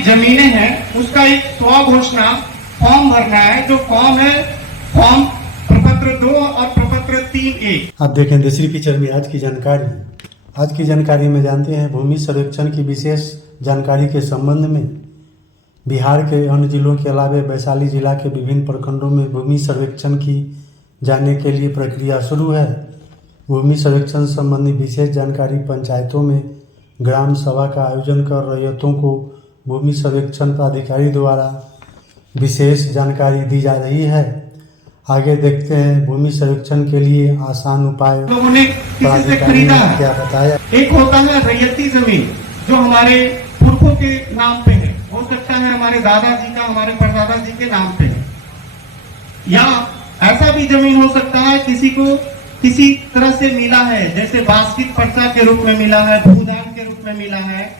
जमीनें हैं उसका एक स्व घोषणा फॉर्म भरना है, जो फॉर्म है फॉर्म प्रपत्र 2 और प्रपत्र 3A। आप देखें दूसरी पिक्चर में आज की जानकारी में जानते हैं भूमि सर्वेक्षण की विशेष जानकारी के संबंध में बिहार के अन्य जिलों के अलावा वैशाली जिला के विभिन्न प्रखंडों में भूमि सर्वेक्षण की जाने के लिए प्रक्रिया शुरू है। भूमि सर्वेक्षण संबंधी विशेष जानकारी पंचायतों में ग्राम सभा का आयोजन कर रैयतों को भूमि सर्वेक्षण प्राधिकारी द्वारा विशेष जानकारी दी जा रही है। आगे देखते हैं भूमि सर्वेक्षण के लिए आसान उपाय लोगों ने किसी से खरीदा है, क्या बताया। एक होता है रैयती जमीन जो हमारे पुरखों के नाम पे है, हो सकता है हमारे दादाजी का, हमारे परदादा जी के नाम पे है, या ऐसा भी जमीन हो सकता है किसी को किसी तरह से मिला है, जैसे वास्तविक पर्चा के रूप में मिला है, भूदान के रूप में मिला है,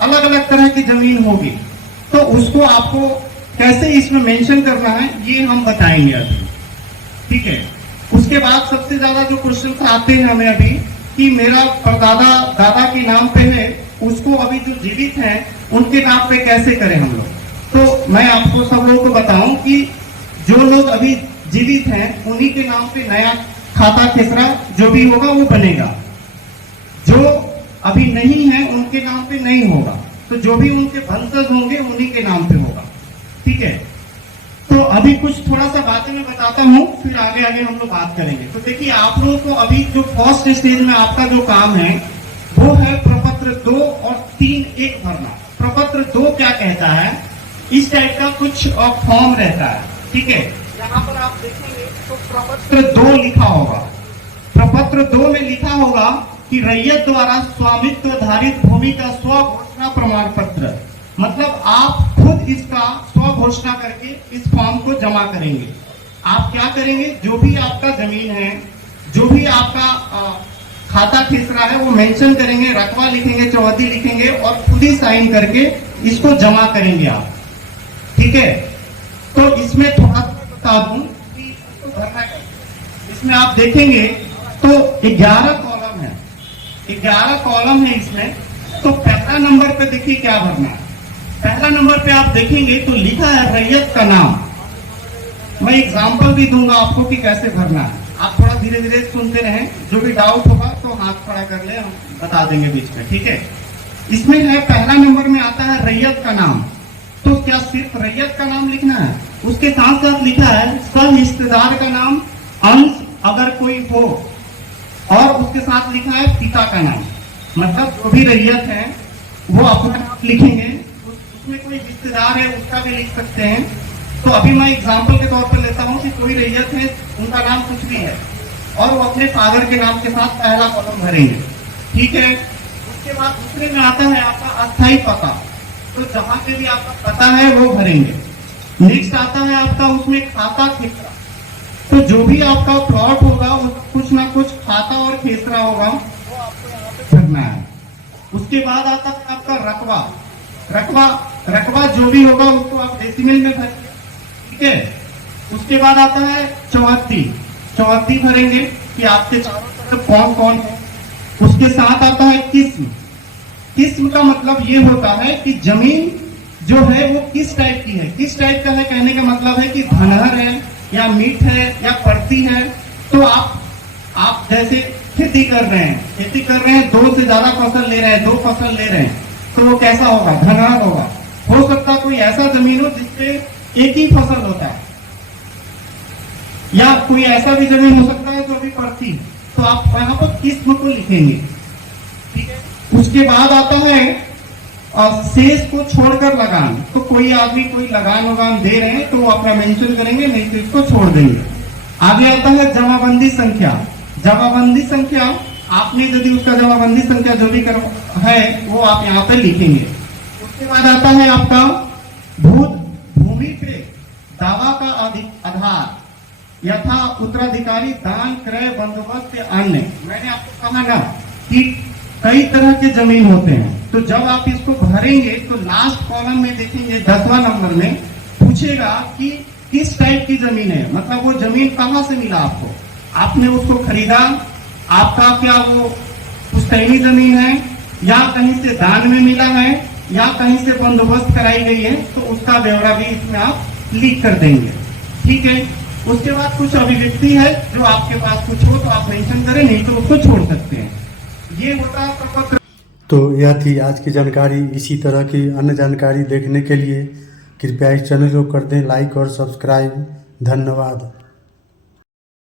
अलग अलग तरह की जमीन होगी। तो उसको आपको कैसे इसमें मेंशन करना है ये हम बताएंगे अभी, ठीक है। उसके बाद सबसे ज्यादा जो क्वेश्चन आते हैं हमें अभी कि मेरा परदादा दादा के नाम पे है, उसको अभी जो जीवित हैं उनके नाम पे कैसे करें हम लोग। तो मैं आपको सब लोगों को बताऊं कि जो लोग अभी जीवित हैं उन्हीं के नाम पे नया खाता खेसरा जो भी होगा वो बनेगा, जो अभी नहीं है उनके नाम पे नहीं होगा, तो जो भी उनके वंशज होंगे उन्हीं के नाम पे होगा, ठीक है। तो अभी कुछ थोड़ा सा बातें मैं बताता हूँ, फिर आगे आगे हम लोग बात करेंगे। तो देखिए आप लोगों को अभी जो फर्स्ट स्टेज में आपका जो काम है वो है प्रपत्र 2 और 3A भरना। प्रपत्र 2 क्या कहता है, इस टाइप का कुछ फॉर्म रहता है, ठीक है। यहाँ पर आप देखेंगे तो प्रपत्र 2 लिखा होगा। प्रपत्र 2 में लिखा होगा कि रैयत द्वारा स्वामित्व धारित भूमि का स्व घोषणा प्रमाण पत्र, मतलब आप खुद इसका स्व घोषणा करके इस फॉर्म को जमा करेंगे। आप क्या करेंगे, जो भी आपका जमीन है, जो भी आपका खाता खेसरा है वो मेंशन करेंगे, रकबा लिखेंगे, चौहद्दी लिखेंगे और खुद ही साइन करके इसको जमा करेंगे आप, ठीक है। तो इसमें थोड़ा बता दूं कि इसको भरना कैसे। इसमें आप देखेंगे तो 11 कॉलम है, 11 कॉलम है इसमें। तो पहला नंबर पे देखिए क्या भरना है। पहला नंबर पे आप देखेंगे तो लिखा है रैयत का नाम। मैं एग्जांपल भी दूंगा आपको कि कैसे भरना है, आप थोड़ा धीरे धीरे सुनते रहें, जो भी डाउट होगा तो हाथ खड़ा कर ले, हम बता देंगे बीच में, ठीक है। इसमें है पहला नंबर में आता है रैयत का नाम। तो क्या सिर्फ रैयत का नाम लिखना है, उसके साथ साथ लिखा है सह हिस्सेदार का नाम, अंश अगर कोई हो, और उसके साथ लिखा है पिता का नाम, मतलब जो भी रैयत है वो अपना नाम लिखेंगे, उसमें कोई हिस्सेदार है उसका भी लिख सकते हैं। तो अभी मैं एग्जांपल के तौर पर लेता हूं कि कोई रैयत है, उनका नाम कुछ भी है और वो अपने फादर के नाम के साथ पहला कॉलम भरेंगे, ठीक है। उसके बाद दूसरे में आता है आपका अस्थायी पता, तो जहां पे भी आपका पता है वो भरेंगे। नेक्स्ट आता है आपका उसमें खाता खेसरा, तो जो भी आपका प्लॉट होगा उसका कुछ ना कुछ खाता और खेसरा होगा, वो आपको यहाँ पे भरना है। उसके बाद आता है आपका रकबा। रकबा जो भी होगा उसको आप डेसिमल में भरेंगे, ठीक है। उसके बाद आता है चौहद्दी भरेंगे कि आपके चारों तरफ कौन कौन है। उसके साथ आता है किस्म का मतलब ये होता है कि जमीन जो है वो किस टाइप की है, किस टाइप का है कहने का मतलब है कि धनहर है या मीठ है या परती है। तो आप जैसे खेती कर रहे हैं, 2 से ज्यादा फसल ले रहे हैं, 2 फसल ले रहे हैं, तो वो कैसा होगा, धनहर होगा। हो सकता कोई ऐसा जमीन हो जिसपे एक ही फसल होता है, या कोई ऐसा भी जमीन हो सकता है जो भी पड़ती, तो आप यहाँ पर किस्म को लिखेंगे, ठीक है। उसके बाद आता है शेष को छोड़कर लगान। तो कोई आदमी कोई लगान दे रहे हैं तो वो अपना मेंशन करेंगे, नहीं तो इसको छोड़ देंगे। आगे आता है जमाबंदी संख्या। आपने यदि उसका जमाबंदी संख्या जो भी है वो आप यहाँ पे लिखेंगे। उसके बाद आता है आपका भूमि पे दावा का आधार यथा उत्तराधिकारी दान क्रय बंदोबस्त अन्य। मैंने आपको कहा ना कि कई तरह के जमीन होते हैं, तो जब आप इसको भरेंगे तो लास्ट कॉलम में देखेंगे 10वां नंबर में पूछेगा कि किस टाइप की जमीन है, मतलब वो जमीन कहाँ से मिला आपको, आपने उसको खरीदा, आपका क्या वो पुश्तैनी जमीन है या कहीं से दान में मिला है या कहीं से बंदोबस्त कराई गई है तो उसका ब्यौरा भी इसमें आप लीक कर देंगे। ठीक है, उसके बाद कुछ अभिव्यक्ति है जो आपके पास कुछ हो तो आप मेंशन करें, नहीं तो उसको छोड़ सकते हैं। ये होता है प्रपत्र। तो यह थी आज की जानकारी। इसी तरह की अन्य जानकारी देखने के लिए कृपया इस चैनल को कर दें लाइक और सब्सक्राइब। धन्यवाद।